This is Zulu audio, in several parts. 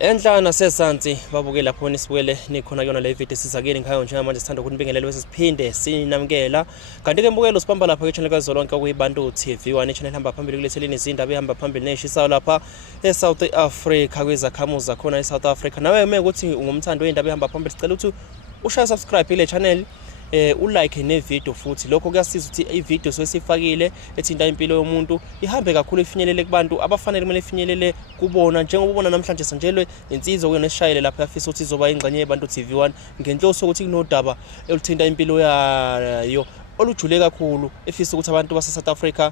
Enhlana sesansi babuke lapho nisibukele nikhona kuyona le video sizakeni ngayo njengamanje sithanda ukunibingelela bese siphinde sinamukela kanti ke mbukelo sibamba lapha ke channel kaZolonke kuyibantu TV 1 channel hamba phambili kuletheleni izindaba ehamba phambili neshisayo lapha eSouth Africa kwezakhamuzi zakhona eSouth Africa. Nawe mekuthi ungumthandi weindaba ehamba phambili sicela ukuthi ushaya subscribe ile channel ulike ne video futhi lokho kuyasiza ukuthi ivideo sesifakile ethinta impilo yomuntu ihambe kakhulu ifinyelele kubantu abafanele kumele ifinyelele kubona njengoba ubona namhlanje sanjelwe insizwa kuyona esishayile lapha yafisa ukuthi izoba ingxenye yebantu TV1 ngenhloso ukuthi kunodaba eluthinta impilo yayo olujule kakhulu efisa ukuthi abantu base South Africa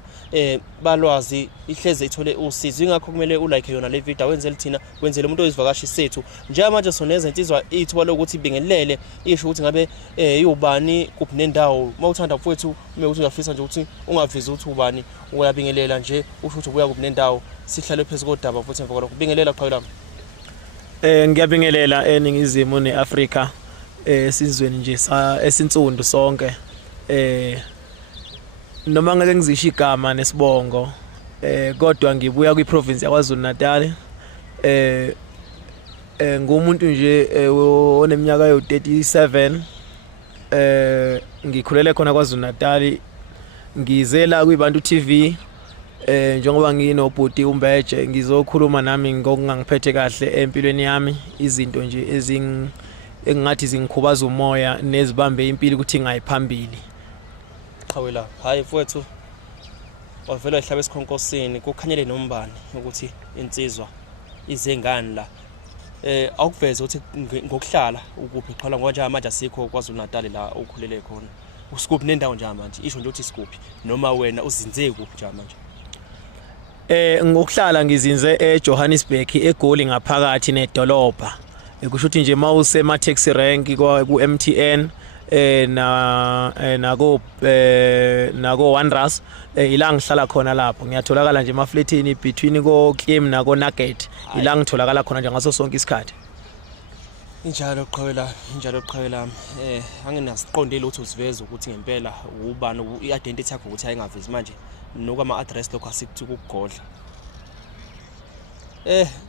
balwazi ihleze ithole usizo ingakho kumele ulike yona le video wenzele thina wenzele umuntu oyizivakashi sethu njengamanje soneza insizwa ithuba lokuthi ibingelele isho ukuthi ngabe yobani kuphi nendawo mawuthanda mfowethu mekuthi uyafisa nje ukuthi ungavizi ukuthi ubani uyabingelela nje usho ukuthi ubuya kuphi nendawo sihlale phezulu kodaba futhi emva kwalokho bingelela qhawela. Ngiyabingelela eningizimu neAfrika sizweni nje esinsundu sonke noma ngeke ngizisho igama nesibongo kodwa ngibuya kwiprovince yaKwaZulu Natal ngumuntu nje oneminyaka yo37 ngikhulele khona kwaZulu Natal ngizela kwibantu TV njengoba nginobhuti uMbeje ngizokhuluma nami ngokungangiphethe kahle empilweni yami izinto nje engathi zingikhubaza umoya nezibambe impilo ukuthi ngayiphambili. Qhawela hayi mfowethu wavela ehlaba esikhonkosini kukhanyele nombani ukuthi insizwa izengani la awukuveze ukuthi ngokuhlala ukuphi qhala ngoba nje manje asikho kwaZulu Natal la ukhulele khona usikuphi nendawo nje manje isho nje ukuthi isikuphi noma wena uzinze kuphi nje manje. Ngokuhlala ngizinze eJohannesburg eGoli ngaphakathi nedolobha kusho ukuthi nje mawuse ma taxi rank ku MTN nako Wanderers ila ngihlala khona lapho ngiyatholakala nje emafletini between ko Claim nako Nugget ila ngitholakala khona nje ngaso sonke isikhathi. Injalo qhawela anginasiqondile ukuthi usiveze ukuthi ngempela ubani identity yakho ukuthi ayingavezi manje nokama address lokho asikuthi ukugodla.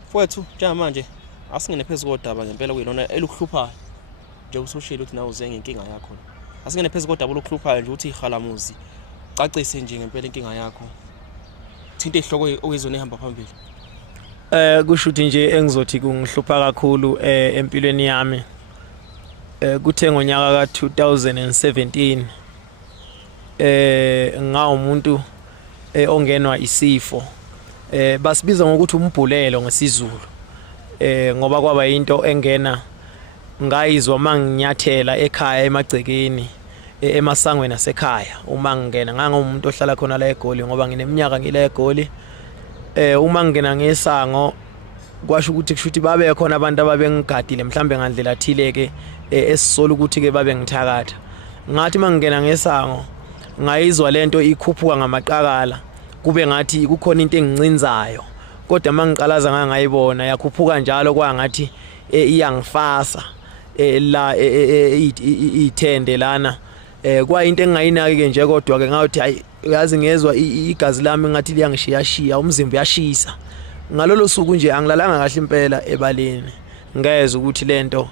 Mfowethu njengamanje asingene phezulu kodaba ngempela kuyilona elukuhluphayo nje usoshilo ukuthi nawe uzenga inkinga yakho asingene phezulu kodaba olukuhluphayo nje ukuthi ihalamuzi cacise nje ngempela inkinga yakho thinta ihloko okuyizona ehamba phambili. Kusho ukuthi nje engizothi kungihlupha kakhulu empilweni yami kuthe ngonyaka ka2017 ngawumuntu ongenwa isifo basibiza ngokuthi umbhulelo ngesizulu ngoba kwaba into engena ngayizwa manginyathela ekhaya emagcekeni emasangweni asekhaya uma ngingena ngangumuntu ohlala khona la eGoli ngoba ngineminyaka ngile eGoli uma ngingena ngesango kwasho ukuthi kushuthi babe khona abantu ababengigadile mhlambe ngandlela thile ke esisola ukuthi ke babe ngithakatha ngathi mangingena ngesango ngayizwa lento ikhuphuka ngamaqakala kube ngathi kukhona into engincinzayo kodwa mangiqalaza ngangayibona yakhuphuka njalo kwangathi iyangifasa la ithende lana kwayinto engayinaki ke nje kodwa ke ngathi hayi yazi ngezwe igazi lami ngathi liyangishiya umzimba uyashisa ngalolo suku nje angilalanga kahle impela ebaleni ngeze ukuthi lento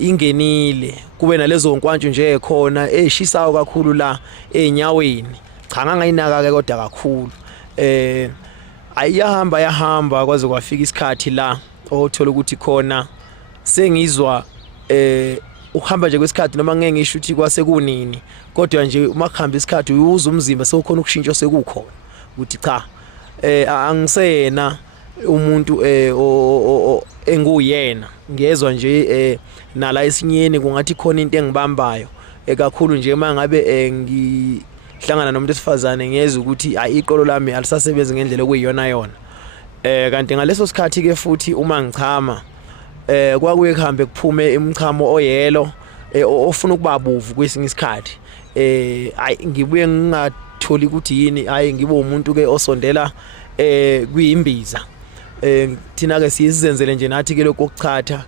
ingenile kube nalezo nkwantshu nje ekhona eshisayo kakhulu la enyaweni cha ngangayinaka ke kodwa kakhulu ayahamba kwaze kwafika isikhathi la othola ukuthi khona sengizwa ukuhamba nje kwesikhathi noma ngeke ngisho ukuthi kwase kunini kodwa nje uma kuhamba isikhathi uyuza umzimba sekukhona ukushintsha sekukhona ukuthi cha angisena umuntu enguyena ngezwe nje nala esinyeni kungathi khona into engibambayo kakhulu nje mangabe ngihlangana nomuntu esifazane ngiyeza ukuthi iqolo lami alisasebenzi ngendlela okuyiyona yona kanti ngaleso sikhathi ke futhi uma ngichama kwakuye kuhambe kuphume imchamo oyelo ofuna ukuba buvu kwesinye isikhathi ngibuye ngingatholi ukuthi yini ngibe umuntu ke osondela kuyimbiza thina ke siyizenzele nje nathi ke lokho kuchatha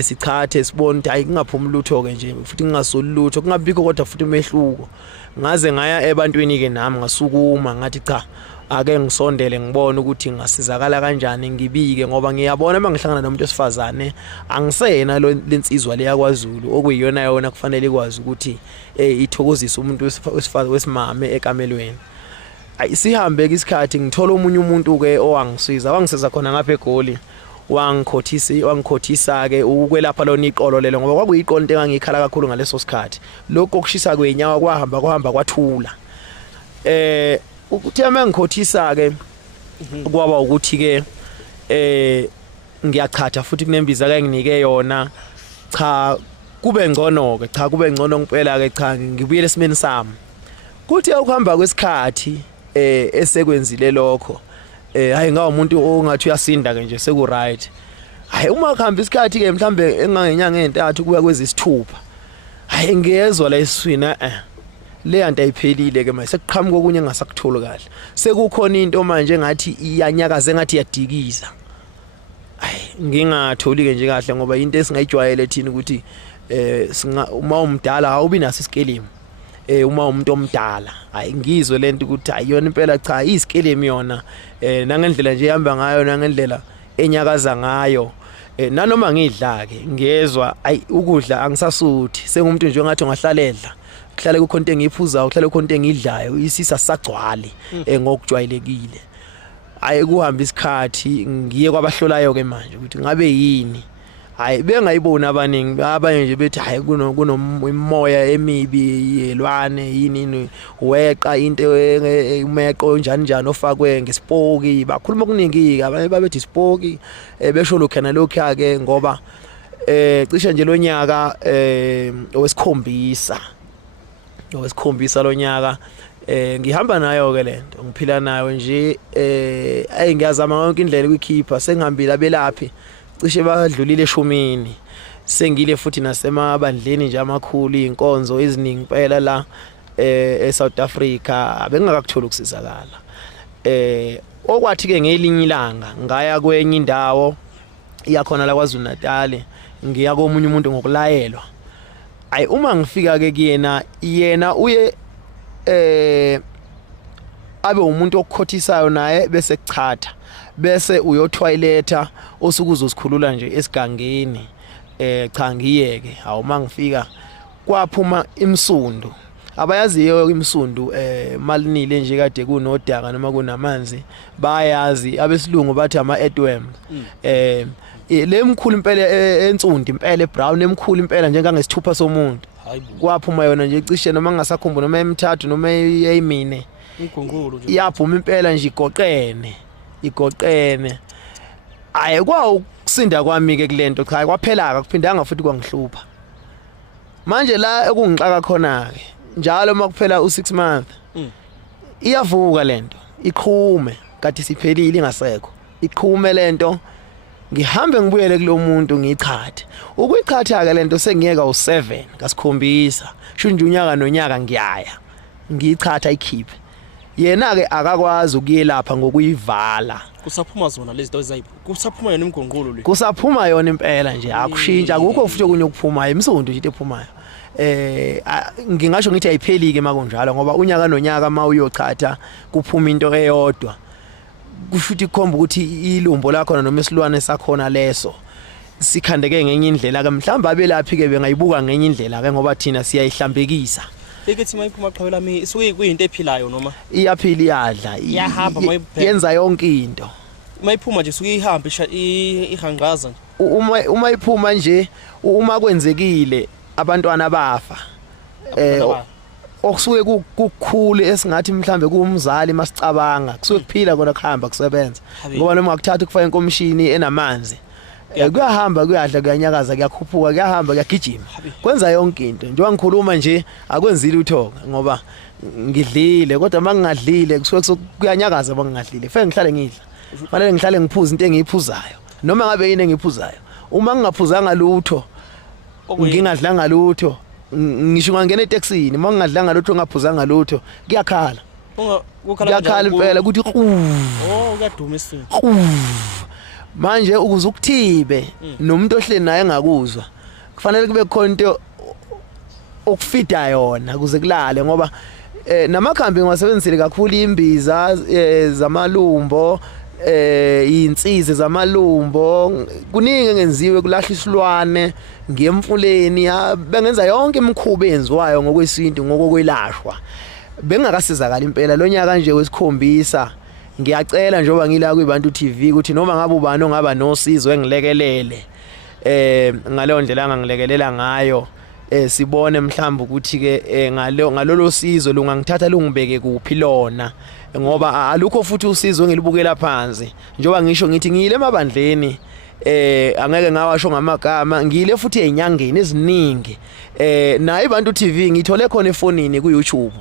sichathe sibone ukuthi kungaphumi lutho ke nje futhi ngingasoli lutho kungabikho kodwa futhi umehluko ngaze ngaya ebantwini ke nami ngasukuma ngathi cha ake ngisondele ngibone ukuthi ngasizakala kanjani ngibike ngoba ngiyabona mangihlangana nomuntu osifazane angisena lensizwa le yakwaZulu okuyiyona yona kufanele ikwazi ukuthi ithokozisa umuntu wesifazane wesimame ekamelweni. Sihambe ke isikhathi ngithola omunye umuntu ke wangisiza khona ngapha eGoli wangikhothisa ke ukwelapha lona iqolo lelo ngoba kwakuyiqolo into engangikhala kakhulu ngaleso sikhathi lokho kushisa kwenyawo kwahamba kwathula. Ukuthi mangikhothisa ke kwaba ukuthi ke ngiyachatha futhi kunembiza ke nginike yona cha kube ngcono ke cha kube ngcono ngempela ke cha ngibuyele esimeni sami kuthi ukuhamba kwesikhathi esekwenzile lokho hayi ngawo umuntu ongathi uyasinda ke nje seku right. Hayi uma kuhamba isikhathi ke mhlambe engangenyanga entathu kuya kwezisithupha hayi ngiyezwa la eswina le yanto ayiphelile ke manje sekuqhamuka okunye engasakutholi kahle sekukhona into manje ngathi iyanyakaza ngathi iyadikiza. Hayi ngingatholi ke nje kahle ngoba into esingayijwayele thina ukuthi uma umdala awubi naso isikelemu. Uma umuntu omdala hayi ngizwe lento ukuthi ayiyona impela cha isikelemu yona nangendlela nje ihamba ngayo nangendlela enyakaza ngayo nanoma ngidla ke ngiyezwa ayi ukudla angisasuthi sengumuntu nje ongathi ngahlaledla kuhlale kukhonto engiphuzayo kuhlale kukhonto engidlayo isisa sagcwale ngokujwayelekile. Hayi kuhamba isikhathi ngiye kwabahlolayo ke manje ukuthi ngabe yini hayi bengayibona abaningi abanye nje bethi hayi kunomoya emibi yelwane yini weqa into umeqo njani ofakwe ngespoki bakhuluma okuningi abanye babethi spoki besho lokhana lokho ke ngoba cishe nje lonyaka owesikhombisa lonyaka ngihamba nayo ke lento ngiphila nayo nje ngiyazama yonke indlela ukukhipha sengihambile abelaphi cishe badlulile 10 sengile futhi nasemabandleni nje amakhulu inkonzo eziningi phela la eSouth Africa abengakakuthola ukusizakala. Okwathi ke ngelinye ilanga ngaya kwenye indawo iyakhona la kwaZulu Natal ngiya komunye umuntu ngokulayelwa. Ayi uma ngifika ke kuyena yena uye abe umuntu okukhothisayo naye bese kuchatha bese uyotoiletha osuku uzosikhulula nje esigangeni cha ngiyeke hawu mangifika kwaphuma imsundu abayaziyo imsundu malinile nje kade kunodaka noma kunamanzi bayazi abesilungu bathi ama earthworms lemkhulu impela ensundi impela ebrown emkhulu impela njengangesithupha somuntu kwaphuma yona nje cishe noma ngingasakhumbula noma emithathu noma eyimine igungulu nje yaphuma impela nje igoqene ayi kwawukusinda kwami ke kulento cha kwaphela kuphindanga futhi kwangihlupha manje la ekungixaka khona ke njalo makuphela u6 month iyavuka lento iqhume kade siphelile ingasekho iqhume lento ngihambe ngibuyele kulomuntu ngichathe ukuyichatha ke lento sengiyeka u7 ngasikhombisa shunje unyaka nonyaka ngiyaya ngichatha ikhiphe yena ke akakwazi ukuyelapha ngokuyivala kusaphuma zona lezi zinto zayiphi kusaphuma yona imgongqolo le kusaphuma yona impela nje akushintsha akukho futhi okunye ukuphumayo imsundu nje into ephumayo ngingasho ngithi ayiphelike makunjalo ngoba unyaka nonyaka mawuyochatha kuphuma into eyodwa kushuthi ikhomba ukuthi ilumbo lakho noma isilwane sakhona leso sikhandeke ngenye indlela ke mhlawumbe abelaphi ke bengayibuka ngenye indlela ke ngoba thina siyayihlambekisa ekethi mayiphuma qhawela lami isuke kuyinto ephilayo noma iyaphila iyadla iyahamba mayiphela yenza yonke into mayiphuma nje suke ihamba ihanqaza uma iphuma nje uma kwenzekile abantwana bafa okusuke kukhulu esingathi mhlambe kuumzali masicabanga kusuke kuphila kona kuhamba kusebenza ngoba noma akuthatha ukufaka enkomishini enamanzi kuyahamba kuyadla kuyanyakaza kuyakhuphuka kuyahamba kuyagijima kwenza yonke into njengoba ngikhuluma nje akwenzile uthoka ngoba ngidlile kodwa mangingadlile kusuke kuyanyakaza mangingadlile fanele ngihlale ngidla fanele ngihlale ngiphuza into engiyiphuzayo noma ngabe yini engiyiphuzayo uma ngingaphuzanga lutho ngingadlanga lutho ngisho ngangena eTaxini mangingadlanga lutho ngaphuzanga lutho kuyakhala kuyakhala impela ukuthi kuyaduma isini manje ukuze ukuthibe nomuntu ohleli naye engakuzwa kufanele kube khona into okufida yona ukuze kulale ngoba namakhambi ngiwasebenzisile kakhulu imbiza zamalumbo insizwe zamalumbo kuningi engenziwe kulahla isilwane ngemfuleni bengenza yonke imikhuba enziwayo ngokwesintu ngokokwelashwa bengakasizakala impela lo nyaka nje wesikhombisa ngiyacela njengoba ngila kuBantu TV ukuthi noma ngabe ubani ongaba nosizo engilekelele ngaleyo ndlela angangilekelela ngayo sibone mhlawumbe ukuthi ke ngalolo sizo lungangithatha lungibeke kuphi lona ngoba alukho futhi usizo engilibukela phansi njengoba ngisho ngithi ngiyile emabandleni angeke ngawasho ngamagama ngiyile futhi ezinyangeni eziningi na iBantu TV ngithole khona efonini ku YouTube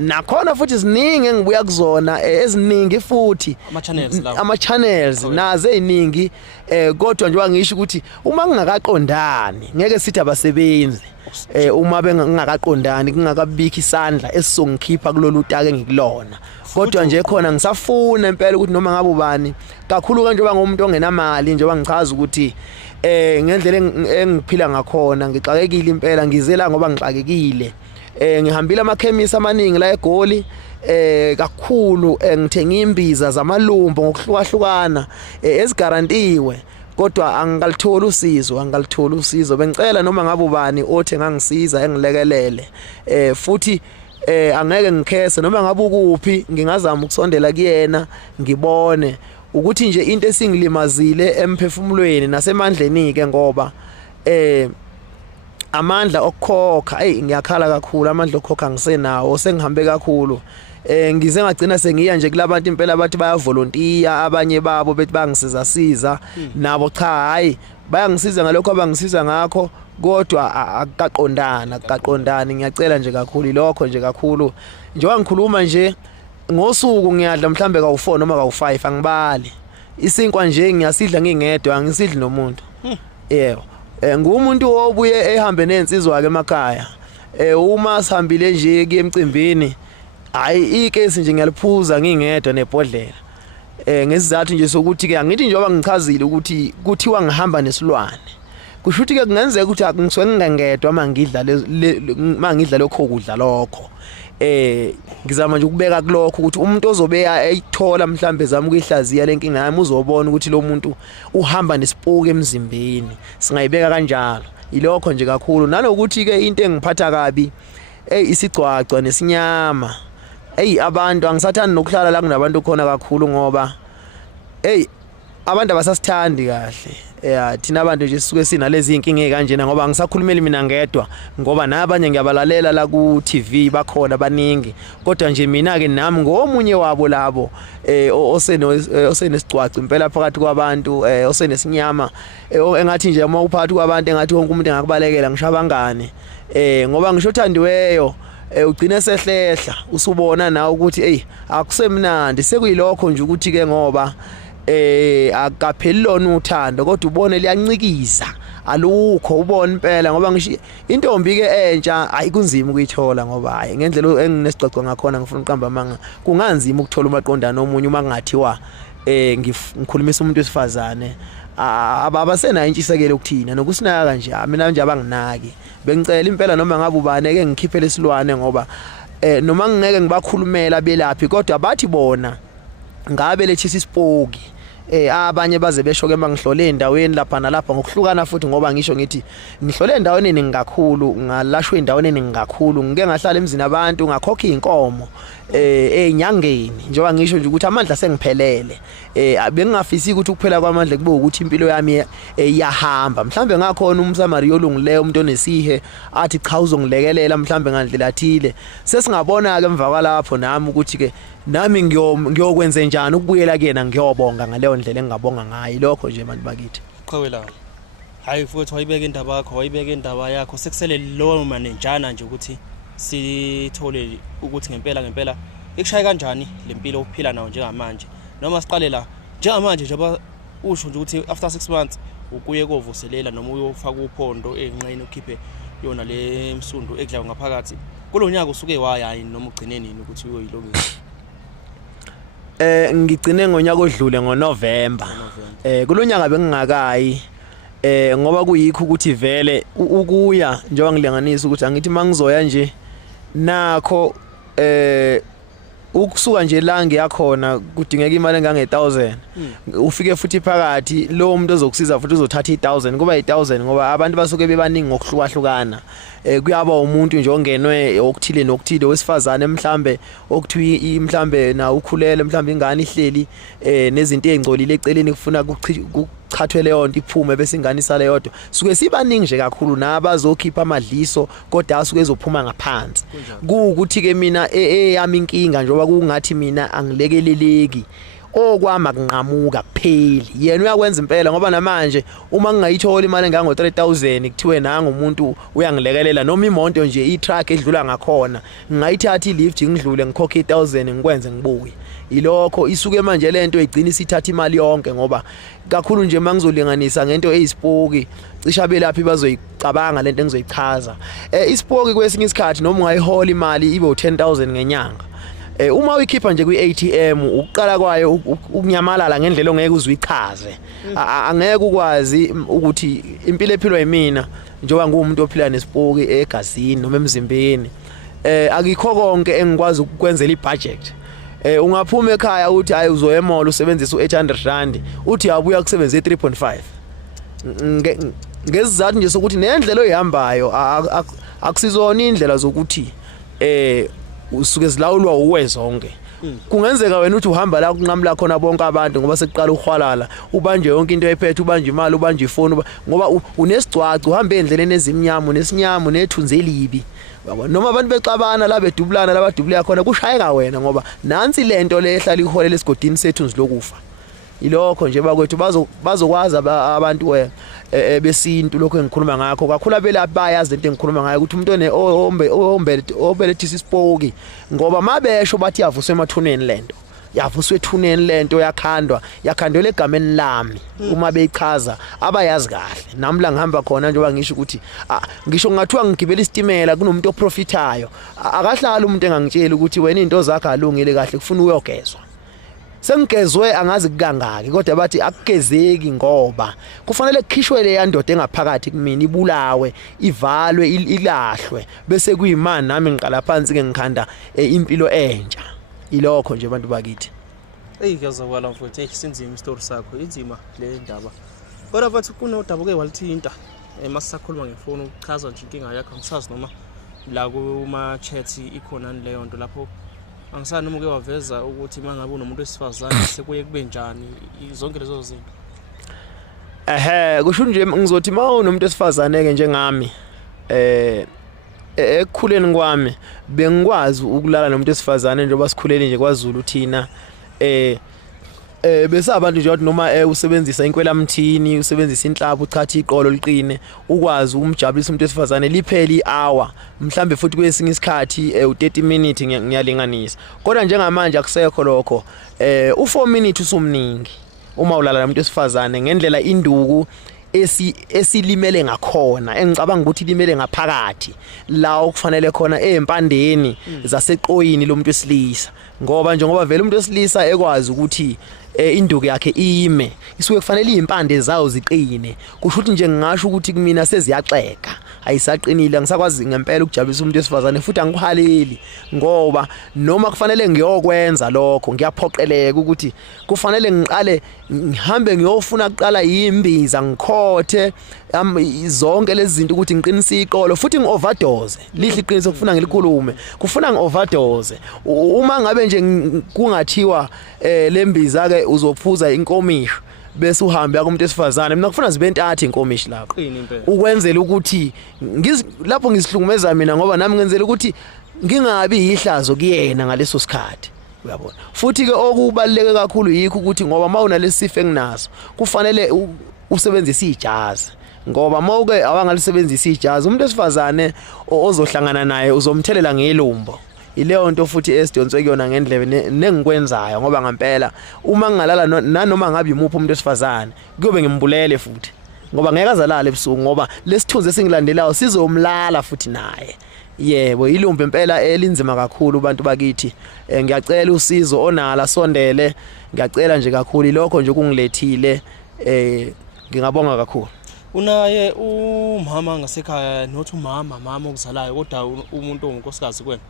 nakhona futhi ziningi engibuya kuzona eziningi futhi ama channels nazo eziningi kodwa njengoba ngisho ukuthi uma ngingakaqondani ngeke sithi abasebenzi uma bengakaqondani kungakabikho isandla esizongikhipha kulolu take engikulona kodwa nje khona ngisafuna impela ukuthi noma ngabe ubani kakhulu njengoba ngomuntu ongenamali njengoba ngichaza ukuthi ngendlela engiphila ngakhona ngixakekile impela ngizela ngoba ngixakekile ngihambile amakhemisi amaningi la eGoli kakhulu ngithenga imbiza zamalumbo ngokuhlukahlukana ezigarantiwe kodwa angalithola usizo bengicela noma ngabe ubani othi ngangisiza engilekelele futhi angeke ngikhese noma ngabe ukuphi ngingazama ukusondela kuyena ngibone ukuthi nje into esingilimazile emphefumulweni nasemandleni ke ngoba amandla okukhokha ngiyakhala kakhulu amandla okukhokha ngisenawo sengihambe kakhulu ngize ngagcina sengiya nje kulabantu impela bathi baya volunteer abanye babo bethi bangisiza nabo cha hayi bayangisiza ngalokho abangisiza ngakho kodwa akaqondani ngiyacela nje kakhulu lokho nje kakhulu njengoba ngikhuluma nje ngosuku ngiyadla mhlambe ka4 noma ka5 angibali isinkwa nje ngiyasidla ngingedwa angisidli nomuntu yebo ngumuntu obuye ehambe nensizwa ke emakhaya uma sihambile nje kuye emcimbini hayi ikesi nje ngiyaliphuza ngingedwa nebhodlela ngesizathu nje sokuthi ke angithi njengoba ngichazile ukuthi kuthiwa ngihamba nesilwane kusho ukuthi ke kungenzeka ukuthi angisuke ngingedwa mangidla lokho kudla lokho ngizama nje ukubeka kulokho ukuthi umuntu ozobe eyithola mhlambe zami ukuyihlaziya lenkinga yami uzobona ukuthi lo muntu uhamba nesipuke emzimbeni singayibeka kanjalo ilokho nje kakhulu nalokuthi ke into engiphatha kabi isigcwagcwa nesinyama abantu angisathandi nokuhlala la kunabantu khona kakhulu ngoba abantu abasasithandi kahle thina abantu nje sisuke sinalezi inkinga ezikanjena ngoba ngisakhulumeli mina ngedwa ngoba nabanye ngiyabalalela la ku TV bakhona baningi kodwa nje mina ke nami ngomunye wabo labo osenesigcwacu impela phakathi kwabantu osenesinyama engathi nje uma uphakathi kwabantu engathi wonke umuntu engakubalekela ngisho abangane ngoba ngisho uthandiweyo ugcine sehlehla usubona nawe ukuthi akusemnandi sekuyilokho nje ukuthi ke ngoba akapheli lona uthando kodwa ubone liyancikiza alukho ubone impela ngoba ngisho intombi ke entsha ayikunzima ukuyithola ngoba hayi ngendlela enginesicocwa ngakhona ngifuna uqamba manga kunganzima ukuthola umaqondana omunye uma ngingathiwa ngikhulumisa umuntu wesifazane abasenayo intshisekelo ukuthina nokusinaka kanje mina nje abanginaki bengicela impela noma ngabe ubani eke ngikhiphe lesilwane ngoba noma ngeke ngibakhulumela belaphi kodwa bathi bona ngabe lethisa isipoki abanye baze besho ke mangihlole endaweni lapha nalapha ngokuhlukana futhi ngoba ngisho ngithi ngihlole endaweni eningi kakhulu ngalashwe endaweni eningi kakhulu ngike ngahlala emzini abantu ngakhokha inkomo enyangeni njengoba ngisho nje ukuthi amandla sengiphelele bengingafisi ukuthi ukuphela kwamandla kube ukuthi impilo yami iyahamba mhlambe ngakhona umsamariya olungileyo umuntu onesihe athi cha uzongilekelela mhlambe ngandlela athile sesingabona ke emva kwalapho nami ukuthi ke nami ngiyokwenza njani ukubuyela kuyena ngiyobonga ngaleyo ndlela engingabonga ngayo lokho nje abantu bakithi qhawela hayi futhi wayibeka indaba yakho wayibeka indaba yakho sekusele lo manenjana nje ukuthi sithole ukuthi ngempela ikushaya kanjani lempilo ukuphila nayo njengamanje noma siqale la njengamanje njengoba usho nje ukuthi after 6 months ukuye kovuselela noma uyofaka uphondo enqeni ukhiphe yona le msundu ekudlayo ngaphakathi kulonyaka usuke waya yini noma ugcine nini ukuthi uyoyilungisa ngigcine ngonyaka odlule ngoNovember kulonyaka bengingakayi ngoba kuyikho ukuthi vele ukuya njengoba ngilenganisa ukuthi angithi mangizoya nje nakho ukusuka nje la ngiyakhona kudingeka imali engange-1000 ufike futhi phakathi lo muntu ozokusiza futhi uzothatha i-1000 kuba i-1000 ngoba abantu basuke bebaningi ngokuhlukahlukana kuyaba umuntu nje ongenwe okuthile nokuthile wesifazane mhlambe okuthiwa mhlambe na ukhulele mhlambe ingane ihleli nezinto ezingcolile eceleni kufuna chathwe leyo nto iphume bese ingane isale yodwa suke sibaningi nje kakhulu nabazokhipha amadliso kodwa asuke ezophuma ngaphansi ukuthi ke mina eyami inkinga njengoba kungathi mina angilekeleleki okwama kunqamuka kupheli yena uyakwenza impela ngoba namanje uma ngingayithola imali engango 3000 kuthiwe nanga umuntu uyangilekelela noma imoto nje i-truck edlula ngakhona ngingayithatha i-lift ngidlule ngikhokhe 1000 ngikwenze ngibuye ilokho isuke manje lento igcina isithatha imali yonke ngoba kakhulu nje mangizolinganisa ngento eyisipoki cisha belaphi bazoyicabanga lento engizoyichaza isipoki kwesinye isikhathi noma ungayihola imali ibe u10000 ngenyanga uma uyikhipha nje kwi-ATM ukuqala kwayo ukunyamalala ngendlela ongeke uzichaze angeke ukwazi ukuthi impilo ephilwa yimina njengoba ngumuntu ophila nesipoki egazini noma emzimbeni akikho konke engikwazi ukwenzela ibudget ungaphuma ekhaya uthi hayi uzoya emall usebenzisa u800 rand uthi yabuya kusebenza e3.5 ngesizathu nje sokuthi nendlela oyihambayo akusizona indlela zokuthi usuke zilawulwa uwe zonke kungenzeka wena uthi uhamba la kunqamla khona bonke abantu ngoba sekuqala ukhwalala ubanje yonke into ephethe ubanje imali ubanje ifoni ngoba unesicwacu uhamba endleleni ezimnyama nesinyama nethunze elibi noma abantu bexabana la bedubulana labadubula khona kushayeka wena ngoba nansi lento lehlala iholela esigodini sethu lokufa ilokho nje bakwethu bazokwazi abantu besintu lokho engikhuluma ngakho kakhulu abelaphi bayazi into engikhuluma ngayo ukuthi umuntu obelethisa isipoki ngoba mabesho bathi yavuswe emathuneni lento yavuswe ethuneni lento yakhandwe egameni lami uma beyichaza abayazi kahle nami la ngihamba khona njengoba ngisho ukuthi ngisho ngathiwa ngigibela isitimela kunomuntu oprofitayo akahlala umuntu engangitshela ukuthi wena into zakhe alungile kahle kufuna uyogezwa sengigezwe angazi kangaki kodwa bathi akugezeki ngoba kufanele kukhishwe le yandoda engaphakathi kumina ibulawe ivalwe ilahlwe bese kuyimani nami ngiqala phansi ke ngikhanda impilo entsha ilokho nje abantu bakithi ngiyazwakala mfowethu sinzima istory sakho inzima le ndaba kodwa bathi kunodaba ke walithinta masisakhuluma ngefoni ukuchaza nje inkinga yakho ngisazi noma la kuma chat ikhona leyo nto lapho angisani noma ke waveza ukuthi mangabe unomuntu wesifazane sekuye kube njani zonke lezo zinto kusho nje ngizothi unomuntu wesifazane ke njengami ekukhuleni kwami bengikwazi ukulala nomuntu wesifazane njengoba sikhulele nje kwaZulu thina bese abantu nje wathi noma usebenzisa inkwelamthini usebenzisa inhlaba uchatha iqolo liqine ukwazi umjabulisa umuntu wesifazane lipheli hour mhlambe futhi kwesinye isikhathi u30 minutes ngiyalinganisa kodwa njengamanje akusekho lokho u4 minutes usumningi uma ulala nomuntu wesifazane ngendlela induku esilimele ngakhona engicabanga ukuthi limele ngaphakathi la okufanele khona empandeni zaseqoyini lomuntu wesilisa ngoba vele umuntu wesilisa ekwazi ukuthi induku yakhe ime isuke kufanele impande zawo ziqine kusho ukuthi nje ngingasho ukuthi kumina seziyaxeka ayisaqinile ngisakwazi ngempela ukujabulisa umuntu wesifazane futhi angikuhaleli ngoba noma kufanele ngiyokwenza lokho ngiyaphoqeleka ukuthi kufanele ngiqale ngihambe ngiyofuna kuqala imbiza ngikhothe zonke lezi zinto ukuthi ngiqinise iqolo futhi ngioverdose lihle iqiniso kufuna ngilikhulume kufuna ngioverdose uma ngabe nje kungathiwa lembiza ke uzophuza inkomisho bese uhambe yakumuntu wesifazane mina kufuna zibe ntathe inkomishi lapho ukwenzela ukuthi lapho ngisihlungumeza mina ngoba nami ngenzela ukuthi ngingabi ihlazo kuyena ngaleso sikhathi uyabona futhi ke okubaleke kakhulu yikho ukuthi ngoba mawunalesifo enginaso kufanele usebenzise ijazi ngoba mawuke awangalisebenzisa ijazi umuntu wesifazane ozohlangana naye uzomthelela ngelumbo ileyo nto futhi esidonswe kuyona ngendlebe nengikwenzayo ngoba ngempela uma ngingalala nanoma ngabe imuphi umuntu wesifazane kuyobe ngimbulele futhi ngoba ngeke azalala ebusuku ngoba lesithunzi esingilandelayo sizomlala futhi naye yebo ilumbe impela elinzima kakhulu abantu bakithi ngiyacela usizo onala sondele ngiyacela nje kakhulu lokho nje kungilethile ngingabonga kakhulu unaye umama ngasekhaya nothi mama okuzalayo kodwa umuntu ongunkosikazi kwena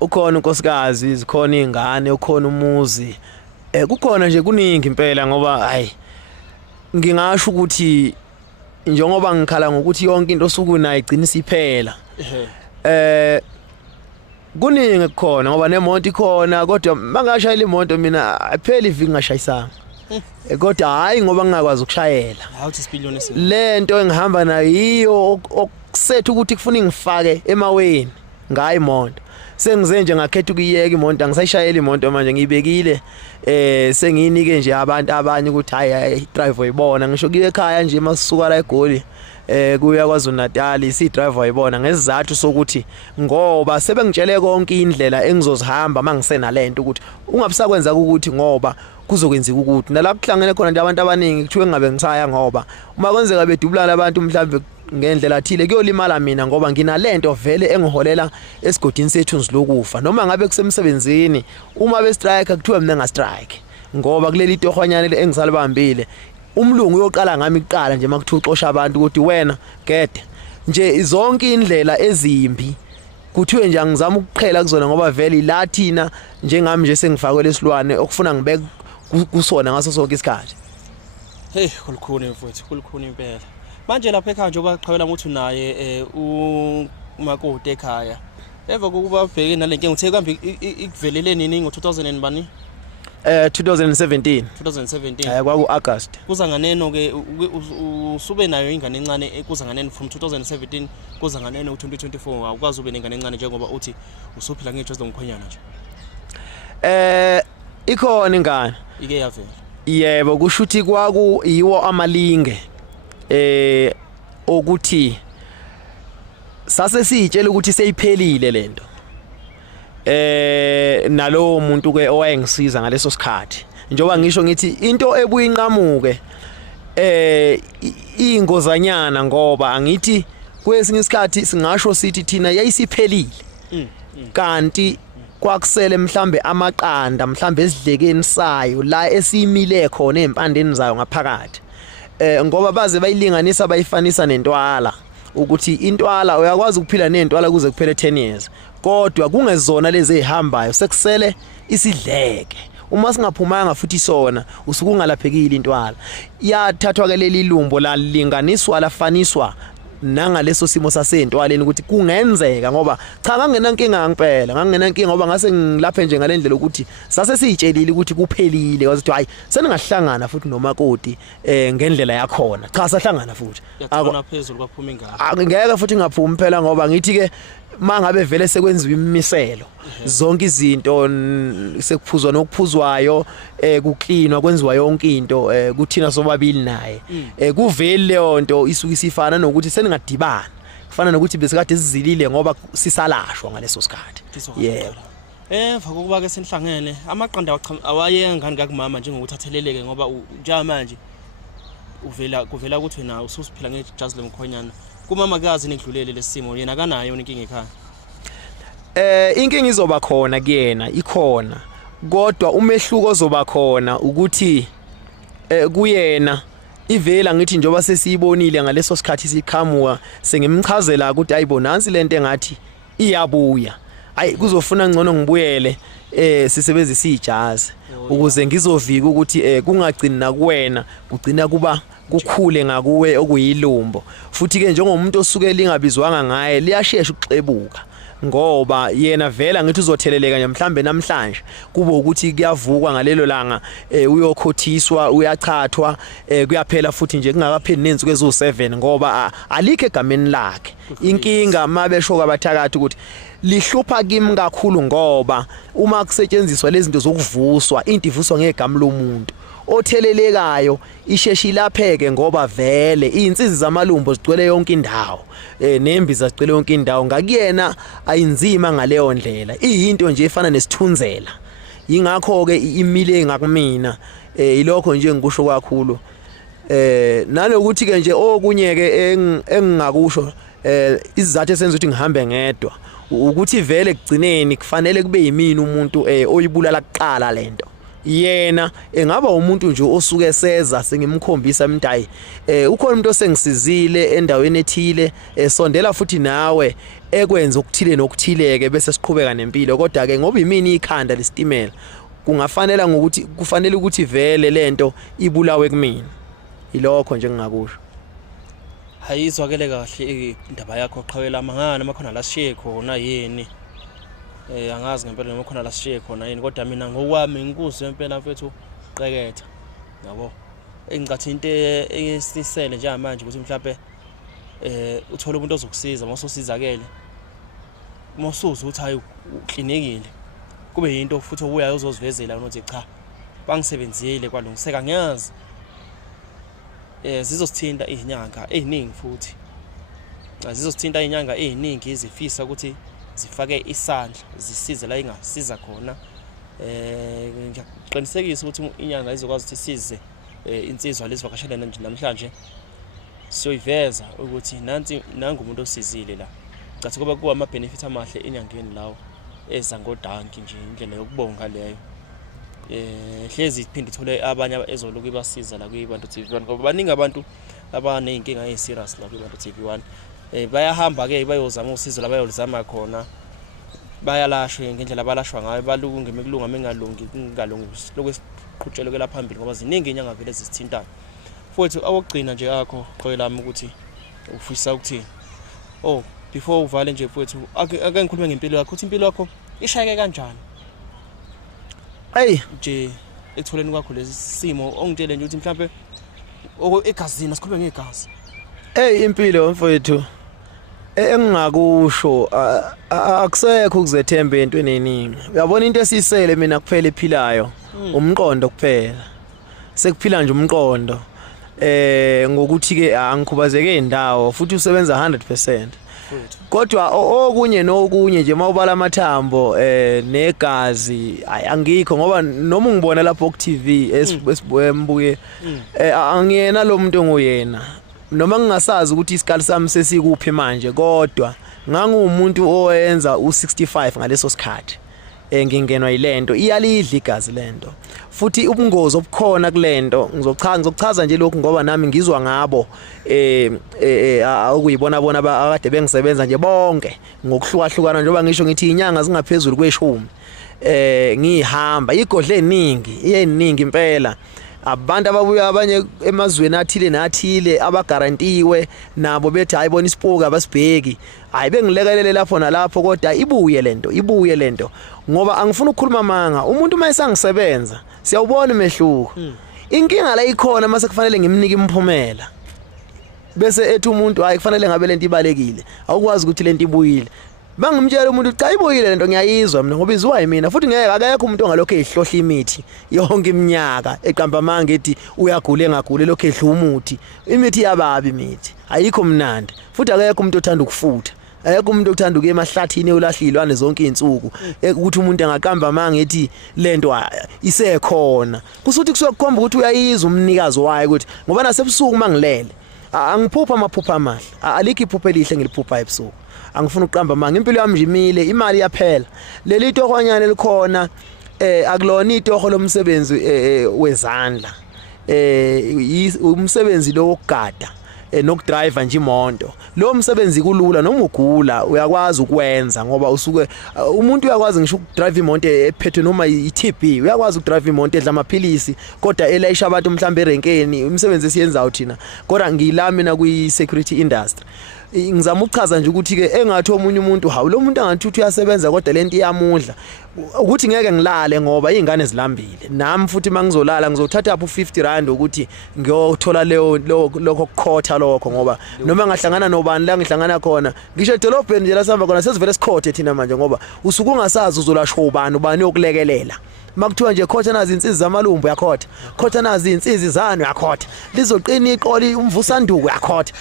ukhona unkosikazi zikhona izingane ukhona umuzi kukhona nje kuningi impela ngoba hayi ngingasho ukuthi njengoba ngikhala ngokuthi yonke into osukunayo igcina isiphela kuningi kukhona ngoba nemonto ikhona kodwa mangashayela imoto mina apheli iviki ngashayisanga kodwa hayi ngoba ngingakwazi ukushayela awuthi sipiliyoni lento engihamba nayo yiyo okusethu ukuthi kufuna ngifake emaweni ngayi imonto sengize nje ngakhetha ukuyeka imonto angisayishayela imonto manje ngibekile sengiyinike nje abantu abanye ukuthi hayi drive oyibona ngisho kuye ekhaya nje masisuka la eGoli kuya kwaZulu Natal si drive oyibona ngesizathu sokuthi ngoba sebengitshele konke indlela engizozihamba mangisena lento ukuthi ungabisakwenza ukuthi ngoba kuzokwenzeka ukuthi nalapho kuhlangene khona abantu abaningi kuthiwe ngabe ngisaya ngoba uma kwenzeka bedubulana abantu mhlambe ngendlela thile kuyolimala mina ngoba nginalento vele engiholela esigodini sethu nzilokufa noma ngabe kusemsebenzini uma be strike kuthiwa mina nga strike ngoba kuleli tohwanyane engisalibambile umlungu uyoqala ngami iqala nje makuthiwa uxosha abantu ukuthi wena gede nje zonke indlela ezimbi kuthiwe nje angizama ukuqhela kuzona ngoba vele la thina njengami nje sengifakwe lesilwane okufuna ngibeke kusona ngaso sonke isikhathi. Hey khulukhulu mfowethu khulukhulu impela manje lapha ekhaya nje obaqhawela ukuthi unaye umakoti ekhaya emva kokuba ubheke nalenkinga uthe kambe ikuvelele nini ngo2000 and bani 2017 kwaku August kuza nganeno ke usube nayo ingane encane kuza nganeno from 2017 kuza nganeno u2024 awukwazi ube nengane encane njengoba uthi usuphila ngeJozi Mkhwenyana nje ikhona ingane ike yavela yebo kushuthi kwaku yiwo amalinge ukuthi sase sitshela ukuthi seyiphelile lento nalo muntu ke owayengisiza ngaleso sikhathi njengoba ngisho ngithi into ebuye inqamuke ingozanyana ngoba angithi kwesinye isikhathi singasho sithi thina yayisiphelile kanti kwakusele mhlambe amaqanda mhlambe esidlekeni sayo la esimile khona empandeni zayo ngaphakathi ngoba baze bayilinganisa bayifanisa nentwala ukuthi intwala uyakwazi ukuphila nentwala kuze kuphele 10 years kodwa kungezona lezi ezihambayo sekusele isidleke uma singaphumanga futhi sona usuku ungalaphekile intwala yathathwa ke leli lumbo la linganiswa lafaniswa nangaleso simo sasentwaleni ukuthi kungenzeka ngoba cha ngangenankinga ngempela ngangenankinga ngoba ngase ngilaphe nje ngalendlela ukuthi sase siyitshelile ukuthi kuphelile wazithi hayi seningahlangana futhi nomakoti ngendlela yakhona cha sahlangana futhi akona phezulu kwaphuma ingane ngeke futhi ngaphuma phela ngoba ngithi ke mangabe vele sekwenziwa imiselo zonke izinto sekuphuzwa nokuphuzwayo kuklinwa kwenziwa yonke into kuthina sobabili naye kuveli leyo nto isuka isifana nokuthi seningadibana kufana nokuthi besikade sizilile ngoba sisalashwa ngaleso sikhathi yebo emva kokuba ke senihlangene amaqanda awayengani kakumama njengokuthatheleleke ngoba njamanje kuvela ukuthi wena ususiphila ngeJozi Mkhwenyana kumama kazi nekudlulele lesimo yena kanayo inkinga ekhaya inkinga izoba khona kuyena ikhona kodwa umehluko ozoba khona ukuthi kuyena ivela ngithi njoba sesiyibonile ngaleso sikhathi siqhamuka sengimchazela ukuthi ayibonansi lento engathi iyabuya ayi kuzofuna ngcono ngibuyele sisebenzisa ijazi ukuze ngizovika ukuthi kungagcini na kuwena kugcina kuba kukhule ngakuwe okuyilumbo futhi ke njengomuntu osuke lingabizwanga ngaye liyashesha ukuxebuka ngoba yena vela ngithi uzotheleleka nje mhlambe namhlanje kube ukuthi kuyavukwa ngalelo langa uyokhothiswa uyachathwa kuyaphela futhi nje kungakapheli nensuku ezo7 ngoba alikho egameni lakhe inkinga mabeshoka abathakathi ukuthi lihlupha kimi kakhulu ngoba uma kusetshenziswa lezi zinto zokuvuswa into ivuswa ngegama lomuntu othelelekayo isheshi lapheke ngoba vele izinsizi zamalumbo zigcwele yonke indawo nembiza zigcwele yonke indawo ngakuyena ayinzima ngaleyo ndlela iyinto nje efana nesithunzela ingakho ke imile ngakumina ilokho nje ngikusho kakhulu nalokuthi ke nje okunye ke engingakusho izizathu esenza ukuthi ngihambe ngedwa ukuthi vele kugcineni kufanele kube yimini umuntu oyibulala kuqala lento yena engaba umuntu nje osuke seza sengimkhombisa mntayi ukhona umuntu osengisizile endaweni ethile sondela futhi nawe ekwenza ukuthile nokuthileke bese siqhubeka nempilo kodwa ke ngoba imini ikhanda lesitimela kufanele ukuthi vele lento ibulawe kumina ilokho nje ngingakusho. Hayizwakele kahle indaba yakho qhawela mangana makhona la sishiye khona yini angazi ngempela noma khona la sishiye khona yini kodwa mina ngokwami ngikuzwe impela mfethu qeketha yabo engicathi into esisele nje manje ukuthi mhlawumbe uthola umuntu ozokusiza mososizakele mosuza uthi hayi uklinikile kube into futhi obuya uzozivezela ukuthi cha bangisebenzile kwalungiseka ngiyazi zizosithinta izinyanga eziningi futhi zizosithinta izinyanga eziningi izifisa ukuthi zifake isandla zisize la ingasiza khona ngiyaqiniseka ukuthi inyanga izokwazi ukuthi isize insizwa lesivakashela namhlanje siyoyiveza ukuthi nangu umuntu osizile la cathi kuba kuwa ama benefits amahle enyangeni lawo eza ngodanki nje indlela yokubonga leyo hlezi iphinde ithole abanye ezoloku ibasiza la kuyibantu TV1 ngoba baningi abantu abaneyinkinga eziserious la kuyibantu TV1 bayahamba ke bayozama usizo la bayolizama khona bayalashwe ngendlela abalashwa ngayo baluku ngemekulunga mengalungi lokwesiqhutshelwe la phambili ngoba ziningi inyanga vele zisithintayo futhi awugcina nje yakho qoyelami ukuthi ufisa ukuthini before uvale nje futhi ake ngikhulume ngempilo yakho uthi impilo yakho ishayeke kanjani nje etholeni kwakho lesi simo ongitshele nje ukuthi mhlawumbe egazini sikhulume ngegazi impilo mfowethu engingakusho akusekho ukuzethemba entweni eningi uyabona into esisele mina kuphela ephilayo umqondo kuphela sekuphila nje umqondo ngokuthi ke angikhubazeke indawo futhi usebenza 100% kodwa okunye nokunye nje mawubala amathambo negazi angikho ngoba noma ungibona lapho ku TV esibembuke angiyena lo muntu nguyena noma ngingasazi ukuthi isikali sami sesikuphi manje kodwa ngangumuntu owenza u65 ngaleso sikhathi ngingenwa yilento iyalidla igazi lento futhi ubungozi obukhona kulento ngizochaza nje lokhu ngoba nami ngizwa ngabo ukuyibona bona akade bengisebenza nje bonke ngokuhlukahlukana njengoba ngisho ngithi inyanga zingaphezulu kweshumi ngihamba igodle eningi impela abantu ababuya abanye emazweni athile nathile abagarantiwe nabo bethi hayibona isipuka abasibheki hayi bengilekelele lapho nalapho kodwa ibuye lento ngoba angifuni ukukhuluma manga umuntu mayisangisebenza siyawubona imehluko inkinga la ikhona mase kufanele ngimnike imphumela bese ethi umuntu hayi kufanele ngabe lento ibalekile awukwazi ukuthi lento ibuyile bangimtshela umuntu cha ibuyile lento ngiyayizwa mina ngoba izwa yimina futhi ngeke akekho umuntu ongalokho ehlohla imithi yonke iminyaka eqamba manga ethi uyagula engagule lokho ehla umuthi imithi yababi imithi ayikho mnandi futhi akekho umuntu othanda ukufutha ayekho umuntu othanda ukuye emahlathini ulahlilwane zonke izinsuku ukuthi umuntu angaqamba manga ethi lento isekhona kusuthi kusokukhomba ukuthi uyayizwa umnikazi wayo ukuthi ngoba nasebusuku mangilele angiphupha amaphupha amahle alikho iphupha elihle ngiliphupha ebusuku angifuna uqamba manga impilo yami imile imali yaphela leli tohonyane likhona akulona itoho lomsebenzi wezandla umsebenzi lo wokugada nokudrive nje imoto lo msebenzi kulula noma ugula uyakwazi ukwenza ngoba usuke umuntu uyakwazi ngisho ukudrive imoto ephethwe noma iTB uyakwazi ukudrive imoto edla amaphilisi kodwa elayisha abantu mhlambe erenkeni umsebenzi esiyenzayo thina kodwa ngilami na kwi security industry ngizama ukuchaza nje ukuthi ke engathi omunye umuntu hawu lo muntu angathi uyasebenza kodwa lento iyamudla ukuthi ngeke ngilale ngoba izingane zilambile nami futhi mangizolala ngizothatha upha u50 ukuthi ngiyothola lokho kukhotha lokho ngoba noma ngahlangana nobani la ngihlangana khona ngisho edolobheni nje la sihamba khona sesivele sikhothe thina manje ngoba usuku ungasazi uzolashwa ubani yokulekelela makuthiwa nje khotha nazi insizwe zamalumbu yakhotha khotha nazi insizwe izano yakhotha lizoqina iqoli umvusanduku yakhotha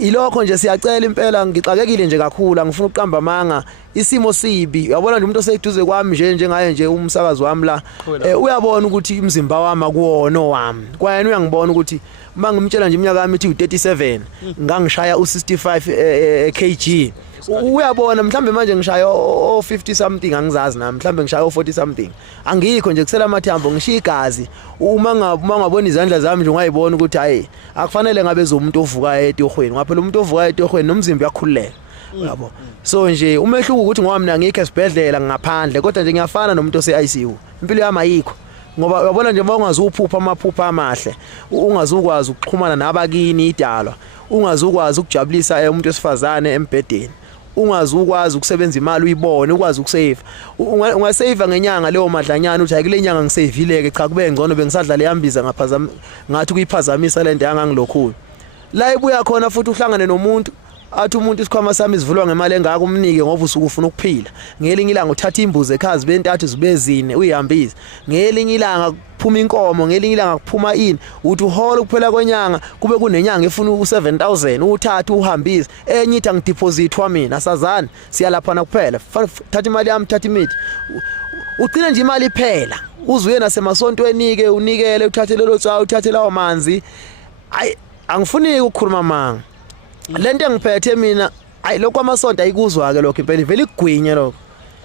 ilokho nje siyacela impela ngixakekile nje kakhulu angifuna uqamba manga isimo sibi uyabona nje umuntu oseduze kwami njengaye nje umsakazi wami la uyabona ukuthi umzimba wami akuwona owami kwayena uyangibona ukuthi mangimtshela nje iminyaka yami ithi u37 ngangishaya u65 kg uyabona mhlambe manje ngishaya o50 something angizazi nami mhlambe ngishaya o40 something angikho nje kusela amathambo ngishiya igazi uma ngabona izandla zami nje ungayibona ukuthi hayi akufanele ngabe zomuntu ovuka etohweni ngaphela umuntu ovuka etohweni nomzimba uyakhululeka yabo so nje umehluko ukuthi ngoba mina ngikho esibhedlela ngaphandle kodwa nje ngiyafana nomuntu ose-ICU impilo yami ayikho ngoba uyabona nje ungazi uphupha amaphupha amahle ungazukwazi ukuxhumana nabakini idalwa ungazukwazi ukujabulisa umuntu wesifazane embedeni ungazukwazi ukusebenza imali uyibone ukwazi ukusave ungasave ngenyanga leyo madlanyana uthi ayikule nyanga ngisaveileke cha kube ngcono bengisadla leyambiza ngaphazama ngathi kuyiphazamisa lento yangangilokhulu la ibuya khona futhi uhlangane nomuntu athi umuntu isikhwama sami sivulwa ngemali engaka umnike ngoba usuku ufuna ukuphila ngelinye ilanga uthatha imbuzi ekhazi bentathu zibezine uyihambisa ngelinye ilanga kuphuma inkomo ngelinye ilanga kuphuma ini uthi uhola kuphela kwenyanga kube kunenyanga efuna u7000 uthatha uhambisa enye ithi angideposit wami asazani siyalaphana kuphela thatha imali yami thatha imithi ugcina nje imali iphela uzuye nasemasontweni ke unikele uthathe lelo tsawu uthathe lawo manzi ayi angifuni ukukhuluma manga lento engiphethe mina ayi lokho amasonto ayikuzwa ke lokho impela vele igwinya lokho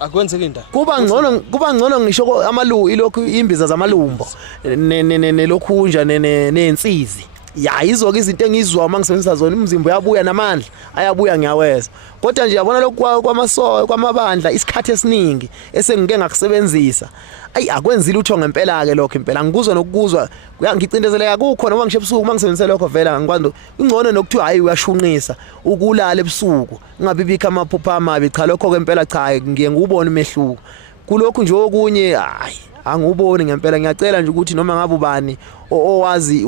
akwenzeki indaba kuba ngcono ngisho amalu ilokhu imbiza zamalumbo nelokhunja nensizi ya izoke izinto engizwa mangisebenzisa zona umzimba uyabuya namandla ayabuya ngiyaweza kodwa nje yabona lokho kwamabandla isikhathi esiningi esengike ngakusebenzisa ayi akwenzile utho ngempela ke lokho impela ngikuzwa nokukuzwa ngicindezeleka kukho noma ngisho ebusuku mangisebenzisa lokho vela ngikwanza ingcono nokuthi hayi uyashunqisa ukulala ebusuku ngabibika amaphupha amabi cha lokho kwempela cha ngiye ngubone umehluko kulokhu nje okunye hayi anguboni ngempela ngiyacela nje ukuthi noma ngabe ubani owazi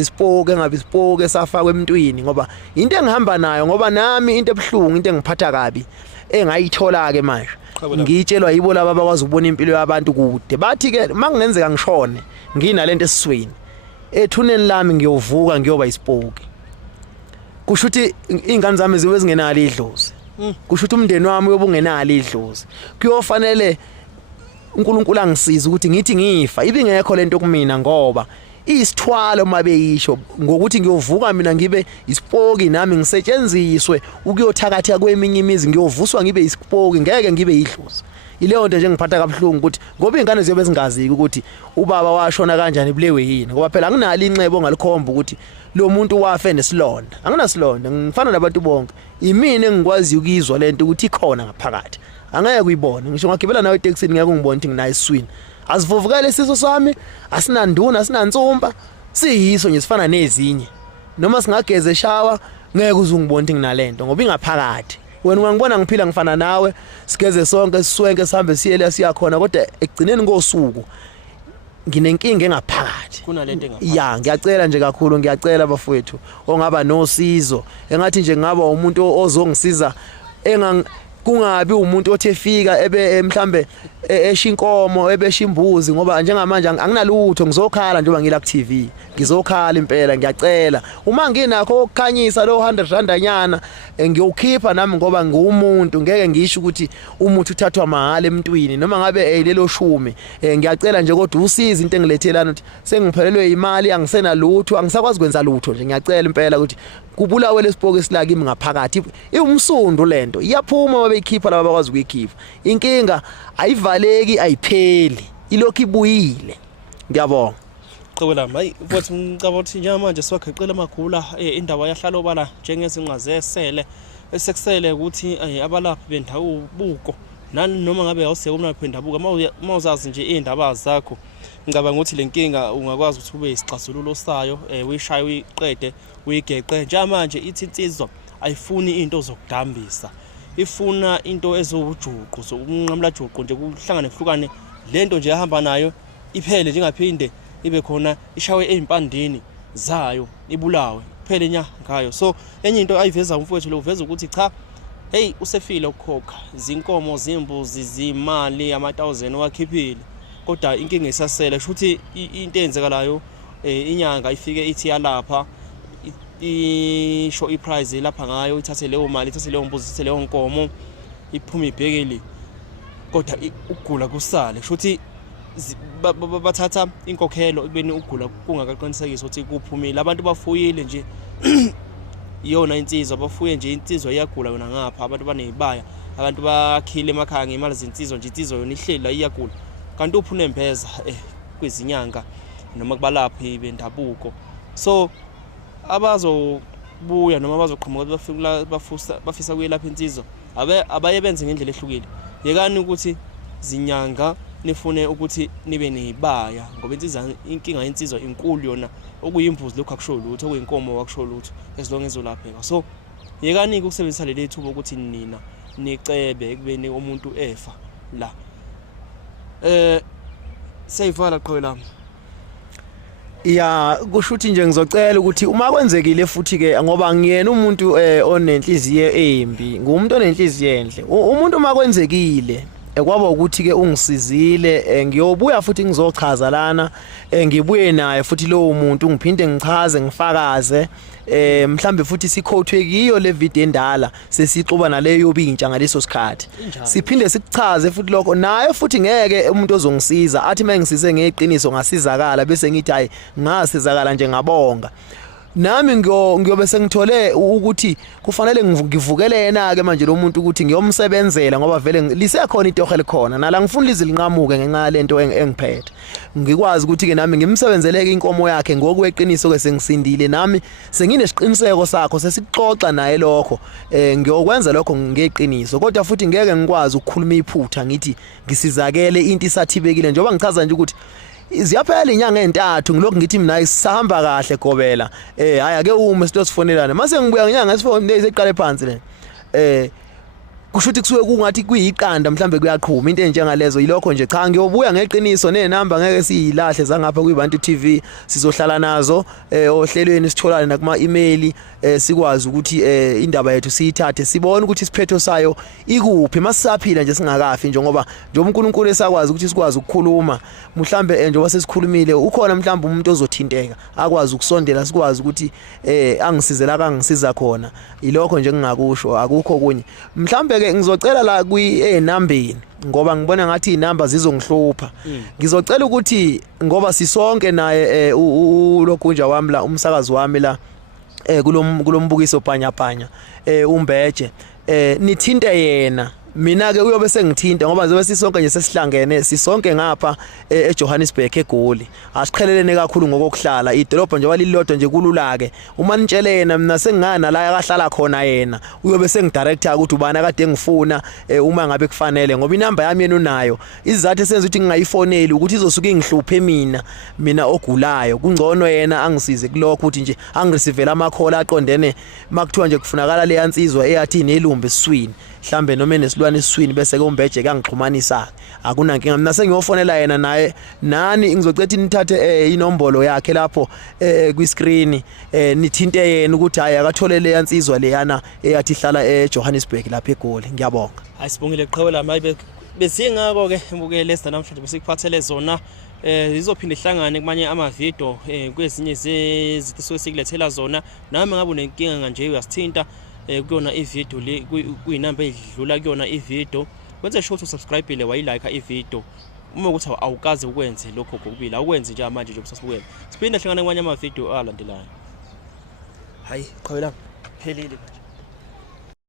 isipoke engabe isipoke safakwe emntwini ngoba into engihamba nayo ngoba nami into ebhlungu into engiphatha kabi engayithola ke manje ngitshelwa yibo laba abakwazi ukubona impilo yabantu kude bathi ke mangenzeka ngishone nginalento esiswini ethuneni lami ngiyovuka ngiyoba isipoke kusho ukuthi ingane zami zibe zingenalo idlozi kusho ukuthi umndeni wami uyobungenalo idlozi kuyofanele uNkulunkulu angisiza ukuthi ngithi ngifa ibingekho lento kumina ngoba isithwalo mabeyisho ngokuthi ngiyovuka mina ngibe isipoki nami ngisetshenziswe ukuyothakatha kweminye imizi ngiyovuswa ngibe isipoki ngeke ngibe idlozi ileyo nto nje ngiphatha kabuhlungu ukuthi ngoba ingane ziyobe zingazi ukuthi ubaba washona kanjani bulewe yini ngoba phela anginalo inxebo ngalikhomba ukuthi lo muntu wafe nesilonda anginasilonda ngifana nabantu bonke imini engikwazi ukizwa lento ukuthi ikhona ngaphakathi angeke uyibone ngisho ngagibela nawe etaxini ngeke ngibone ukuthi nginayo iswini asivuvukele isiso sami asinanduna asinantsumpa siyiso nje sifana nezinye noma singageze shower ngeke uzungibone ukuthi nginalento ngoba ingaphakathi wena ungangibona ngiphila ngifana nawe sigeze sonke siswenke sihambe siyele siyakhona kodwa ekugcineni ngosuku nginenkinga engaphakathi kunalento engaphakathi ya ngiyacela nje kakhulu ngiyacela bafowethu ongaba nosizo engathi nje ngaba umuntu ozongisiza kungabi umuntu othefika ebe mhlambe eshinkomo ebeshimbuzi ngoba njengamanje anginalutho ngizokhala njengoba ngila ku TV ngizokhala impela ngiyacela uma nginakho ukukhanyisa lo 100 rand nyana ngiyokhipha nami ngoba ngumuntu ngeke ngisho ukuthi umuntu uthathwa mahala emntwini noma ngabe lelo shumi ngiyacela nje kodwa usiza into engilethelana ukuthi sengiphelelwe imali angisena lutho angisakwazi kwenza lutho nje ngiyacela impela ukuthi kubulawe lesipoke silaka imi ngaphakathi iwumsundu lento iyaphuma mabeyikhipha laba bakwazi ukuyikhipha inkinga ayivaleki ayipheli ilokhu ibuyile ngiyabonga Qobela hayi futhi ngicabanga ukuthi njengamanje siwagqeqela amagula indawo yahlala obala njengezinqazesele esekusele ukuthi abalaphi bendawo buko noma ngabe awusekho umnaphi bendabuka mawuzazi nje indaba zakho ngicabanga ukuthi lenkinga ungakwazi ukuthi ube isixazululo sayo uyishaye uyiqede uyigeqe njengamanje ithi insizwa ayifuni into zokudambisa ifuna into ezojuqu zokunqamla juqu nje kuhlangane kuhlukane lento nje yahamba nayo iphele njengaphinde ibe khona ishawe ezimpandeni zayo ibulawe kuphele nya ngayo so enye into ayiveza umfowethu lo uveza ukuthi cha hey usefile ukukhokha zinkomo zimbuzi zimali ama1000 wakhiphile kodwa inkinga isasele shuthi into enzekalayo inyanga ifike ithi yalapha isho iprice lapha ngayo ithathe leyo mali ithathe leyo mbuzi ithathe leyo nkomo iphuma ibhekeli kodwa ukugula kusale shuthi bathatha inkokhelo ekubeni ugula kungakaqinisekiswa ukuthi kuphumile. Abantu bafuyile nje iyona insizwa, bafuye nje insizwa iyagula yona ngapha, abantu banezibaya, abantu bakhile emakhaya ngemali zensizwa nje, insizwa yona ihlela iyagula. Kanti uphu nembeza kwezinyanga noma kubalaphi bendabuko. So abazobuya noma bazoqhamuka bafisa kuyelapha insizwa abaye benze ngendlela ehlukile. Yekani ukuthi zinyanga nifune ukuthi nibe nezibaya, ngoba inkinga yensizwa inkulu yona, okuyimbuzi lokho akusho lutho, okuyinkomo akusho lutho as long as ulapheka. So yekani ukusebenzisa leli thuba ukuthi nina nicebe ekubeni umuntu efa la. Seyivala Qhawelami. Ya kusho ukuthi nje ngizocela ukuthi uma kwenzekile futhi ke ngoba ngiyena umuntu onenhliziyo embi, ngumuntu onenhliziyo enhle. Umuntu uma kwenzekile kwaba ukuthi ke ungisizile, ngiyobuya futhi ngizochaza lana, ngibuye naye futhi lowo muntu ngiphinde ngichaze ngifakaze, mhlambe futhi sikhothwe kiyo le video endala sesixuba naleyo yobintsha ngaleso sikhathi. Siphinde sikuchaze futhi lokho naye futhi ngeke umuntu ozongisiza athi mangisize ngeqiniso ngasizakala bese ngithi hayi ngasizakala nje ngabonga. Nami ngiyobe sengithole ukuthi kufanele ngivukele yena ke manje lo muntu ukuthi ngiyomsebenzela ngoba vele lisekhona itohle likhona nala ngifuna lizilinqamuke ngenxa yalento engiphethe. Ngikwazi ukuthi ke nami ngimsebenzeleke inkomo yakhe ngokweqiniso ke sengisindile, nami senginesiqiniseko sakho sesixoxa naye lokho. Ngiyokwenza lokho ngeqiniso, kodwa futhi ngeke ngikwazi ukukhuluma iphutha ngithi ngisizakele into isathibekile njengoba ngichaza nje ukuthi ziyaphela inyanga ezintathu ngilokhu ngithi mina isihamba kahle gobela. Hayi ake uma sitosifonelana mase ngibuya ngenyanga esifone eseqale phansi le. Kusho ukuthi kusuke kungathi kuyiqanda mhlambe kuyaqhuma into enjengalezo. Yilokho nje cha ngiyobuya ngeqiniso nenamba ngeke siyilahle zangapha kuyibantu TV, sizohlala nazo ohlelweni sitholane nakuma email, sikwazi ukuthi indaba yethu siyithathe sibone ukuthi isiphetho sayo ikuphi masisaphila nje singakafi, njengoba nje uNkulunkulu esakwazi ukuthi sikwazi ukukhuluma. Mhlambe njengoba sesikhulumile ukhona mhlambe umuntu ozothinteka akwazi ukusondela, sikwazi ukuthi angisizela kangisiza khona. Yilokho nje ngingakusho, akukho kunye. Mhlambe ngizocela la kwi-nambeni ngoba ngibona ngathi inamba zizongihlupha. Ngizocela ukuthi ngoba sisonke naye ulogunja wami la, umsakazi wami la kulombukiso panya uMbeje, nithinte yena. Mina ke uyobe sengithinta ngoba zobe sisonke nje sesihlangene sisonke ngapha eJohannesburg eGoli. Asiqhelelene kakhulu ngokuhlala idolobha nje walilodwa nje kulula ke. Uma nitshele yena mina sengingana la akahlala khona yena uyobe sengidirector ukuthi ubani akade ngifuna uma ngabe kufanele, ngoba inamba yami yena unayo. Izizathu esenza ukuthi ngingayifoneli ukuthi izosuka ingihluphe mina ogulayo. Kungcono yena angisize kulokho ukuthi nje angireceive amakhola aqondene makuthiwa nje kufunakala le yansizwa eyathi nelumbe eswini mhlambe noma nesilwane eswini bese ke uMbeje kangixhumanisa. Akunankinga mina sengiyofonela yena naye nani ngizocetha nithathe inombolo yakhe lapho kwi screen, nithinte yena ukuthi hayi akathole le yansizwa leyana eyathi ihlala eJohannesburg lapha eGoli. Ngiyabonga. Hayi sibongile Qhawelami, hayi besingako ke imbukele lesta namhlanje besikuphathele zona. Izophinda ihlangane kumanye ama video kwezinye zezinto sokulethela zona. Nami ngabe unenkinga kanje uyasithinta kuyona ivideo le kuyinamba edlula kuyona ivideo, wenze sure to subscribe ile wayilike ivideo. Uma ukuthi awukaze ukwenze lokho kokubili awukwenze nje manje nje ubusasibukela. Siphinde hlangana kwamanye ama video alandelayo. Hayi Qhawelami phelile.